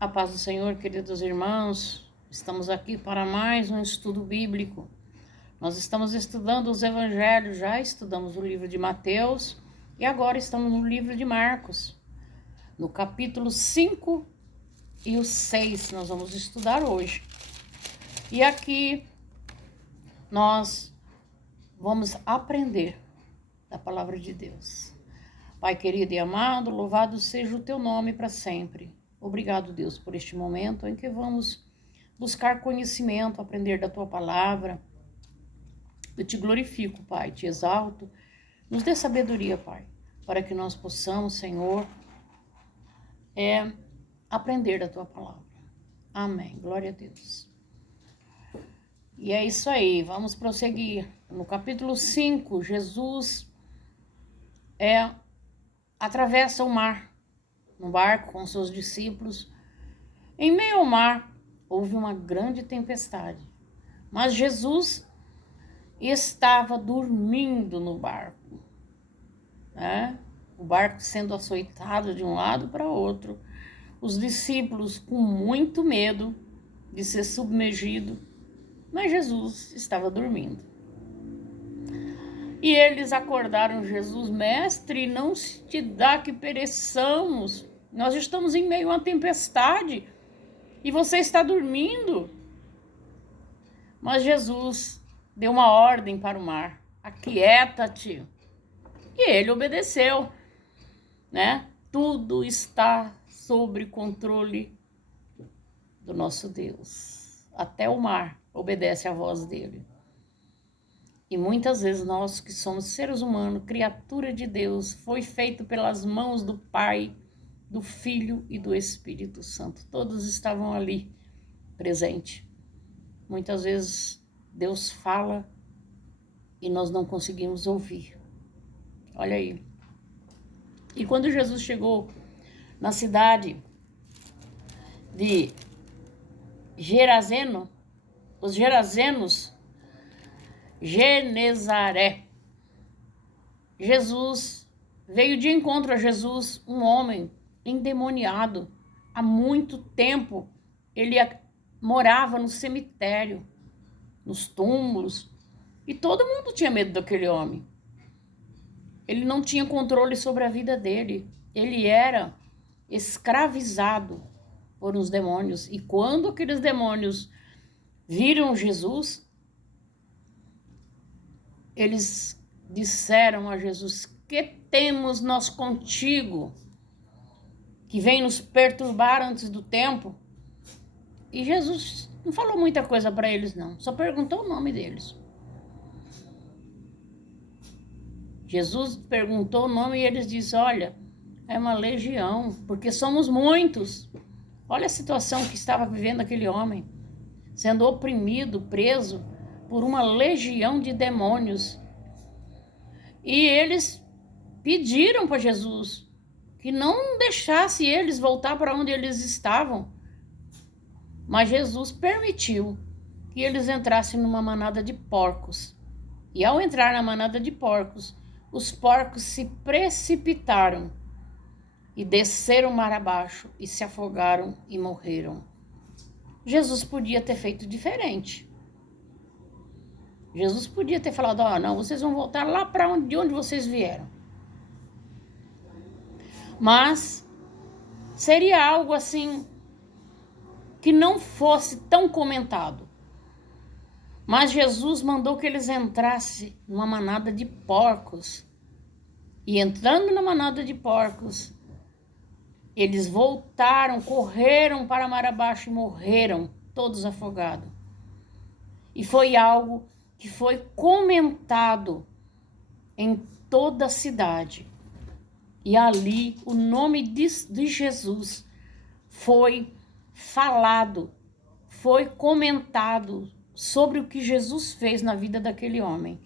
A paz do Senhor, queridos irmãos, estamos aqui para mais um estudo bíblico. Nós estamos estudando os evangelhos, já estudamos o livro de Mateus e agora estamos no livro de Marcos. No capítulo 5 e o 6 nós vamos estudar hoje. E aqui nós vamos aprender da palavra de Deus. Pai querido e amado, louvado seja o teu nome para sempre. Obrigado, Deus, por este momento em que vamos buscar conhecimento, aprender da tua palavra. Eu te glorifico, Pai, te exalto. Nos dê sabedoria, Pai, para que nós possamos, Senhor, aprender da tua palavra. Amém. Glória a Deus. E é isso aí, vamos prosseguir. No capítulo 5, Jesus atravessa o mar no barco com seus discípulos. Em meio ao mar, houve uma grande tempestade, mas Jesus estava dormindo no barco, né? O barco sendo açoitado de um lado para outro, os discípulos com muito medo de ser submergido, mas Jesus estava dormindo. E eles acordaram Jesus: mestre, não se te dá que pereçamos. Nós estamos em meio a uma tempestade e você está dormindo. Mas Jesus deu uma ordem para o mar: aquieta-te. E ele obedeceu, né? Tudo está sob controle do nosso Deus. Até o mar obedece à voz dele. E muitas vezes nós que somos seres humanos, criatura de Deus, foi feito pelas mãos do Pai, do Filho e do Espírito Santo. Todos estavam ali, presentes. Muitas vezes Deus fala e nós não conseguimos ouvir. Olha aí. E quando Jesus chegou na cidade de Gerazeno, os gerazenos, Genezaré, veio de encontro a Jesus um homem endemoniado. Há muito tempo ele morava no cemitério, nos túmulos, e todo mundo tinha medo daquele homem. Ele não tinha controle sobre a vida dele. Ele era escravizado por uns demônios. E quando aqueles demônios viram Jesus, eles disseram a Jesus: que temos nós contigo, que vem nos perturbar antes do tempo? E Jesus não falou muita coisa para eles, não. Só perguntou o nome deles. Jesus perguntou o nome e eles disseram: olha, é uma legião, porque somos muitos. Olha a situação que estava vivendo aquele homem, sendo oprimido, preso por uma legião de demônios. E eles pediram para Jesus que não deixasse eles voltar para onde eles estavam. Mas Jesus permitiu que eles entrassem numa manada de porcos. E ao entrar na manada de porcos, os porcos se precipitaram e desceram mar abaixo e se afogaram e morreram. Jesus podia ter feito diferente. Jesus podia ter falado: não, vocês vão voltar lá para de onde vocês vieram. Mas seria algo assim que não fosse tão comentado. Mas Jesus mandou que eles entrassem numa manada de porcos. E entrando na manada de porcos, eles voltaram, correram para mar abaixo e morreram, todos afogados. E foi algo que foi comentado em toda a cidade. E ali o nome de Jesus foi falado, foi comentado sobre o que Jesus fez na vida daquele homem.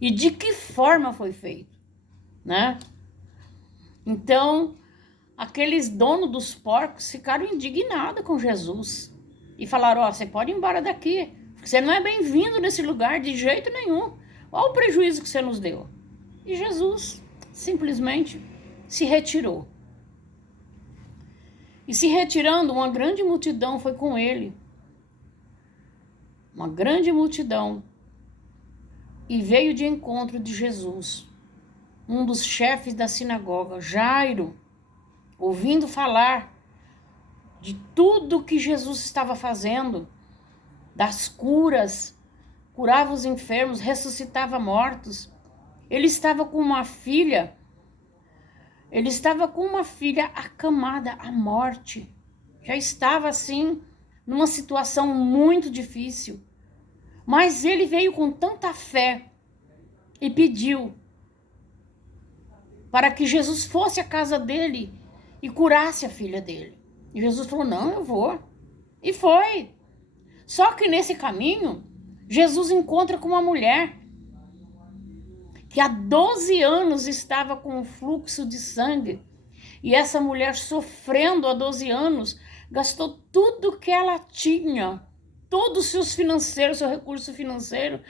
E de que forma foi feito, né? Então, aqueles donos dos porcos ficaram indignados com Jesus. E falaram: você pode ir embora daqui. Você não é bem-vindo nesse lugar de jeito nenhum. Olha o prejuízo que você nos deu. E Jesus simplesmente se retirou. E se retirando, uma grande multidão foi com ele. Uma grande multidão. E veio de encontro de Jesus, um dos chefes da sinagoga, Jairo, ouvindo falar de tudo que Jesus estava fazendo, das curas, curava os enfermos, ressuscitava mortos. Ele estava com uma filha acamada à morte. Já estava assim, numa situação muito difícil. Mas ele veio com tanta fé e pediu para que Jesus fosse à casa dele e curasse a filha dele. E Jesus falou, não, eu vou. E foi. Só que nesse caminho, Jesus encontra com uma mulher que há 12 anos estava com um fluxo de sangue. E essa mulher, sofrendo há 12 anos, gastou tudo que ela tinha, todos os seus financeiros, seu recurso financeiro,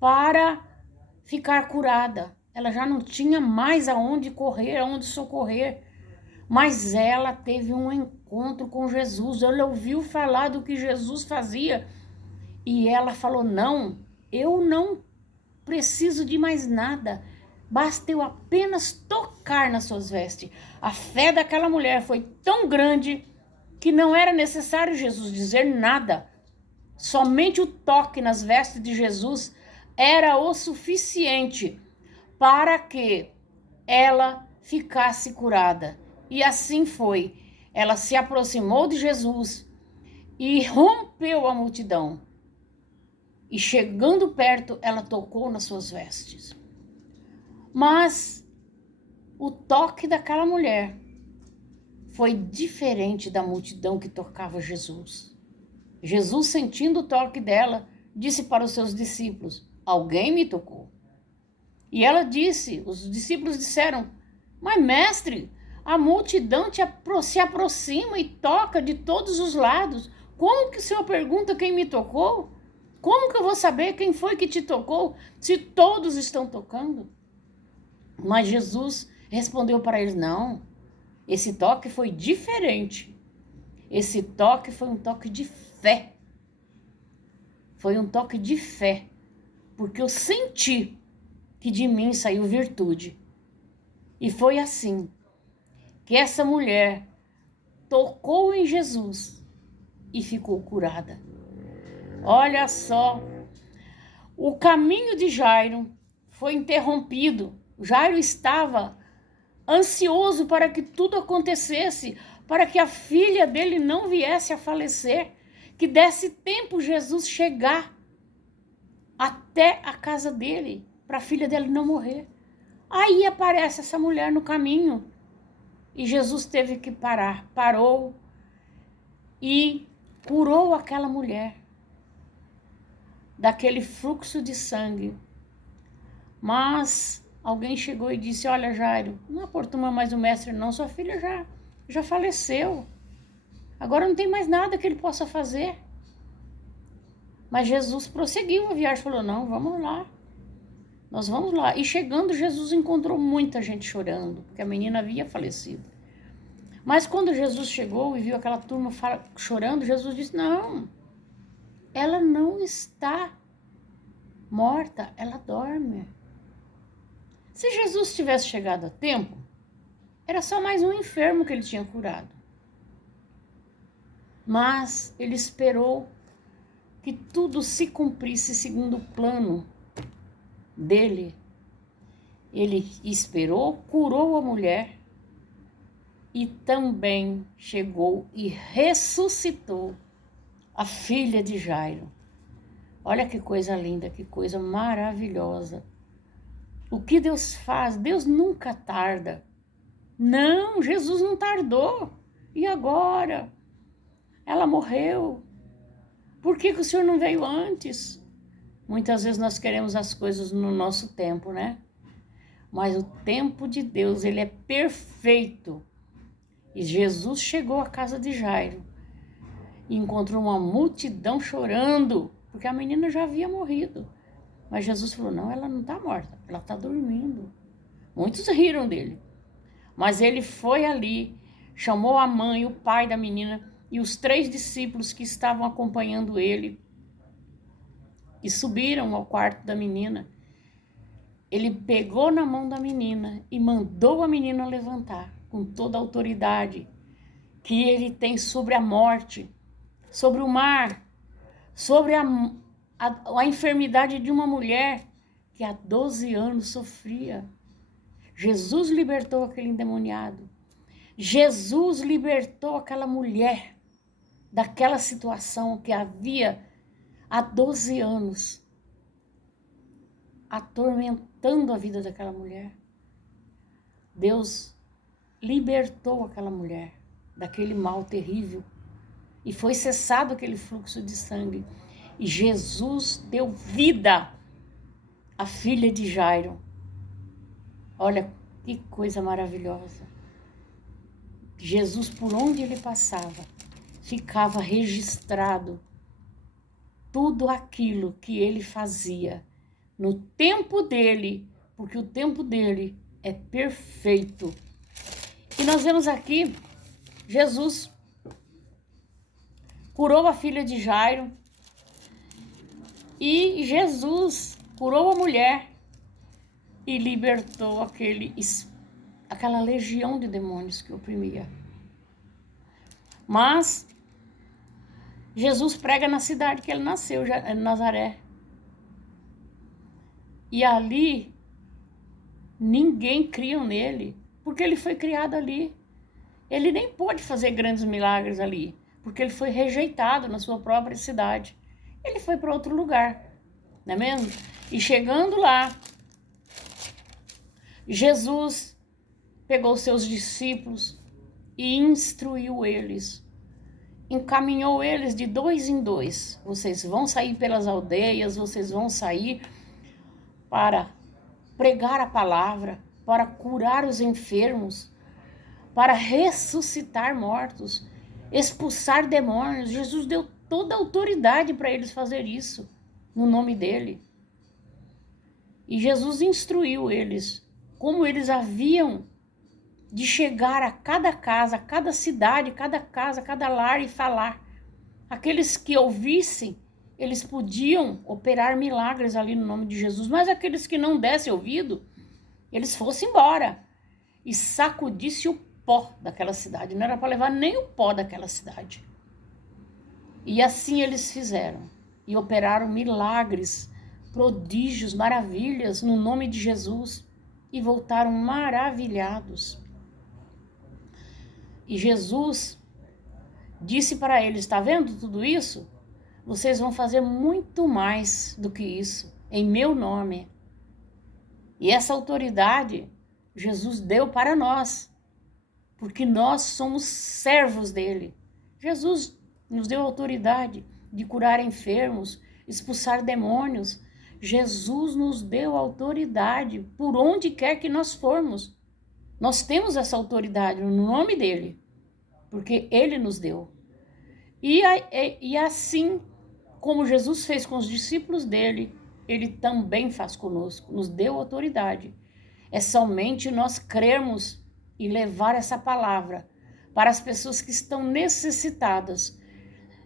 para ficar curada. Ela já não tinha mais aonde correr, aonde socorrer. Mas ela teve um encontro com Jesus. Ela ouviu falar do que Jesus fazia. E ela falou, não, eu não preciso de mais nada. Basta eu apenas tocar nas suas vestes. A fé daquela mulher foi tão grande que não era necessário Jesus dizer nada. Somente o toque nas vestes de Jesus era o suficiente para que ela ficasse curada. E assim foi. Ela se aproximou de Jesus e rompeu a multidão. E chegando perto, ela tocou nas suas vestes. Mas o toque daquela mulher foi diferente da multidão que tocava Jesus. Jesus, sentindo o toque dela, disse para os seus discípulos, alguém me tocou. E ela disse, os discípulos disseram, mas mestre, a multidão se aproxima e toca de todos os lados. Como que o senhor pergunta quem me tocou? Como que eu vou saber quem foi que te tocou se todos estão tocando? Mas Jesus respondeu para eles, não, esse toque foi diferente. Esse toque foi um toque de fé. Foi um toque de fé, porque eu senti que de mim saiu virtude. E foi assim que essa mulher tocou em Jesus e ficou curada. Olha só, o caminho de Jairo foi interrompido. Jairo estava ansioso para que tudo acontecesse, para que a filha dele não viesse a falecer, que desse tempo Jesus chegar até a casa dele, para a filha dele não morrer. Aí aparece essa mulher no caminho e Jesus teve que parar, parou e curou aquela mulher daquele fluxo de sangue. Mas alguém chegou e disse, olha Jairo, não importuna mais o mestre não, sua filha já faleceu. Agora não tem mais nada que ele possa fazer. Mas Jesus prosseguiu a viagem, falou, não, vamos lá. Nós vamos lá. E chegando, Jesus encontrou muita gente chorando, porque a menina havia falecido. Mas quando Jesus chegou e viu aquela turma chorando, Jesus disse, não, ela não está morta, ela dorme. Se Jesus tivesse chegado a tempo, era só mais um enfermo que ele tinha curado. Mas ele esperou que tudo se cumprisse segundo o plano dele. Ele esperou, curou a mulher e também chegou e ressuscitou a filha de Jairo. Olha que coisa linda, que coisa maravilhosa. O que Deus faz? Deus nunca tarda. Não, Jesus não tardou. E agora? Ela morreu. Por que o Senhor não veio antes? Muitas vezes nós queremos as coisas no nosso tempo, né? Mas o tempo de Deus, ele é perfeito. E Jesus chegou à casa de Jairo e encontrou uma multidão chorando, porque a menina já havia morrido. Mas Jesus falou, não, ela não está morta, ela está dormindo. Muitos riram dele. Mas ele foi ali, chamou a mãe, o pai da menina e os 3 discípulos que estavam acompanhando ele e subiram ao quarto da menina. Ele pegou na mão da menina e mandou a menina levantar com toda a autoridade que ele tem sobre a morte, sobre o mar, sobre a enfermidade de uma mulher que há 12 anos sofria. Jesus libertou aquele endemoniado. Jesus libertou aquela mulher daquela situação que havia há 12 anos atormentando a vida daquela mulher. Deus libertou aquela mulher daquele mal terrível e foi cessado aquele fluxo de sangue. E Jesus deu vida à filha de Jairo. Olha que coisa maravilhosa. Jesus, por onde ele passava, ficava registrado tudo aquilo que ele fazia no tempo dele, porque o tempo dele é perfeito. E nós vemos aqui, Jesus curou a filha de Jairo e Jesus curou a mulher e libertou aquela legião de demônios que oprimia. Mas Jesus prega na cidade que ele nasceu, Nazaré. E ali ninguém cria nele, porque ele foi criado ali. Ele nem pôde fazer grandes milagres ali, porque ele foi rejeitado na sua própria cidade. Ele foi para outro lugar, não é mesmo? E chegando lá, Jesus pegou seus discípulos e instruiu eles. Encaminhou eles de 2 em 2. Vocês vão sair pelas aldeias, vocês vão sair para pregar a palavra, para curar os enfermos, para ressuscitar mortos, expulsar demônios. Jesus deu toda a autoridade para eles fazer isso, no nome dele. E Jesus instruiu eles como eles haviam de chegar a cada casa, a cada cidade, cada casa, cada lar e falar. Aqueles que ouvissem, eles podiam operar milagres ali no nome de Jesus, mas aqueles que não dessem ouvido, eles fossem embora e sacudisse o pó daquela cidade. Não era para levar nem o pó daquela cidade. E assim eles fizeram e operaram milagres, prodígios, maravilhas no nome de Jesus e voltaram maravilhados. E Jesus disse para eles: está vendo tudo isso? Vocês vão fazer muito mais do que isso, em meu nome. E essa autoridade Jesus deu para nós, porque nós somos servos dele. Jesus nos deu autoridade de curar enfermos, expulsar demônios. Jesus nos deu autoridade por onde quer que nós formos. Nós temos essa autoridade no nome dele, porque ele nos deu. E assim como Jesus fez com os discípulos dele, ele também faz conosco, nos deu autoridade. É somente nós crermos e levar essa palavra para as pessoas que estão necessitadas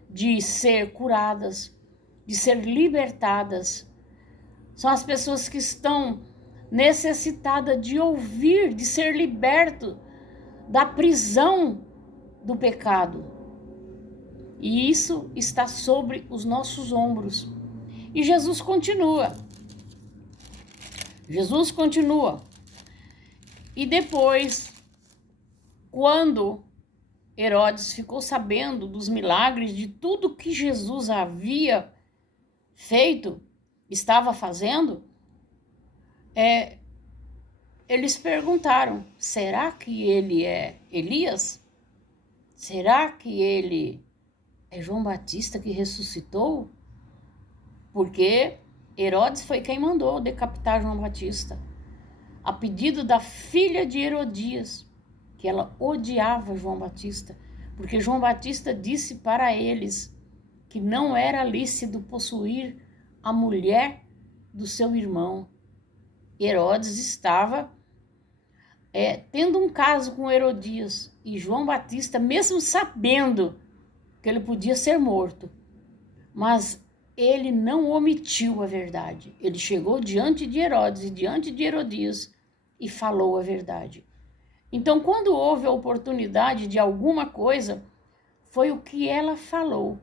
de ser curadas, de ser libertadas. São as pessoas que estão necessitadas de ouvir, de ser liberto da prisão do pecado. E isso está sobre os nossos ombros. E Jesus continua. Jesus continua. E depois, quando Herodes ficou sabendo dos milagres, de tudo que Jesus havia feito, estava fazendo, eles perguntaram: será que ele é Elias? Será que ele é João Batista que ressuscitou? Porque Herodes foi quem mandou decapitar João Batista, a pedido da filha de Herodias, que ela odiava João Batista, porque João Batista disse para eles que não era lícito possuir a mulher do seu irmão. Herodes estava tendo um caso com Herodias. E João Batista, mesmo sabendo que ele podia ser morto, mas ele não omitiu a verdade. Ele chegou diante de Herodes e diante de Herodias e falou a verdade. Então, quando houve a oportunidade de alguma coisa, foi o que ela falou.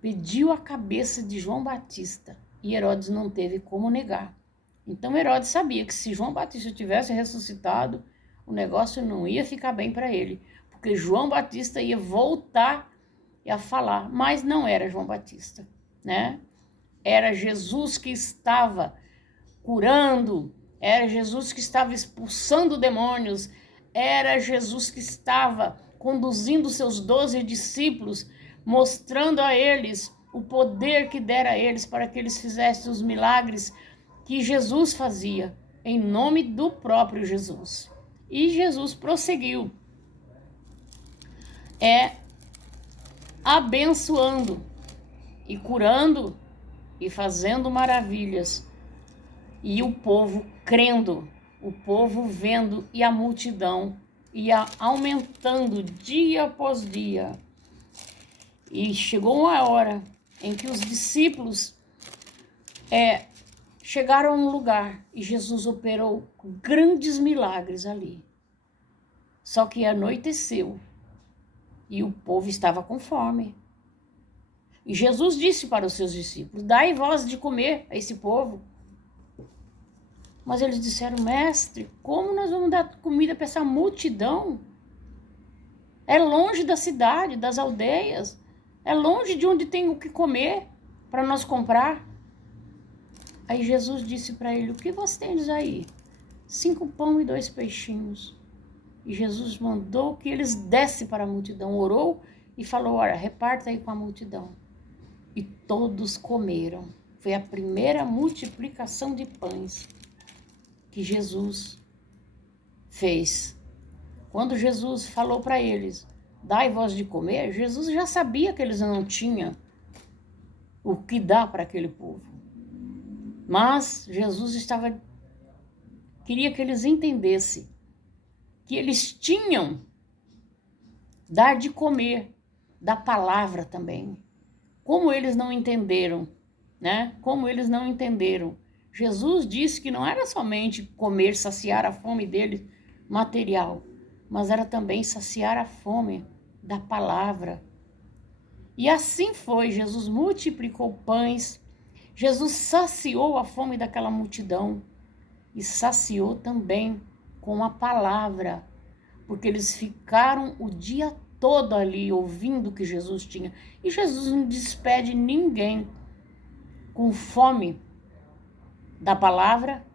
Pediu a cabeça de João Batista e Herodes não teve como negar. Então Herodes sabia que se João Batista tivesse ressuscitado, o negócio não ia ficar bem para ele, porque João Batista ia voltar a falar, mas não era João Batista, né? Era Jesus que estava curando, era Jesus que estava expulsando demônios, era Jesus que estava conduzindo seus 12 discípulos, mostrando a eles o poder que dera a eles para que eles fizessem os milagres que Jesus fazia, em nome do próprio Jesus. E Jesus prosseguiu, abençoando e curando e fazendo maravilhas. E o povo crendo, o povo vendo, e a multidão ia aumentando dia após dia. E chegou uma hora em que os discípulos chegaram a um lugar e Jesus operou grandes milagres ali. Só que anoiteceu e o povo estava com fome. E Jesus disse para os seus discípulos: dai vós de comer a esse povo. Mas eles disseram: mestre, como nós vamos dar comida para essa multidão? É longe da cidade, das aldeias, é longe de onde tem o que comer para nós comprar. Aí Jesus disse para ele: o que você tem aí? 5 pães e 2 peixinhos. E Jesus mandou que eles dessem para a multidão, orou e falou: olha, reparta aí com a multidão. E todos comeram. Foi a primeira multiplicação de pães que Jesus fez. Quando Jesus falou para eles: dai vós de comer, Jesus já sabia que eles não tinham o que dar para aquele povo. Mas Jesus queria que eles entendessem que eles tinham dar de comer da palavra também. Como eles não entenderam, né? Como eles não entenderam. Jesus disse que não era somente comer, saciar a fome deles material, mas era também saciar a fome da palavra. E assim foi, Jesus multiplicou pães, Jesus saciou a fome daquela multidão e saciou também com a palavra, porque eles ficaram o dia todo ali ouvindo o que Jesus tinha. E Jesus não despede ninguém com fome da palavra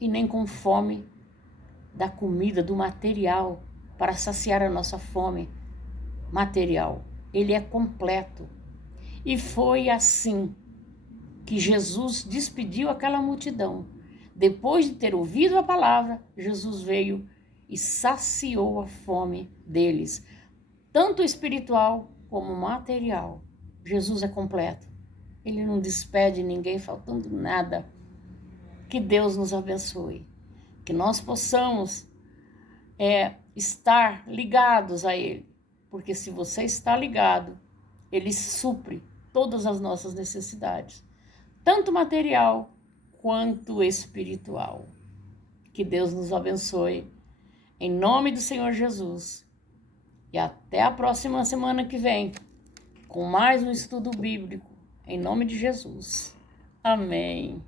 e nem com fome da comida, do material, para saciar a nossa fome material. Ele é completo. E foi assim que Jesus despediu aquela multidão. Depois de ter ouvido a palavra, Jesus veio e saciou a fome deles, tanto espiritual como material. Jesus é completo. Ele não despede ninguém faltando nada. Que Deus nos abençoe. Que nós possamos estar ligados a Ele. Porque se você está ligado, Ele supre todas as nossas necessidades, tanto material quanto espiritual. Que Deus nos abençoe. Em nome do Senhor Jesus. E até a próxima semana que vem, com mais um estudo bíblico. Em nome de Jesus. Amém.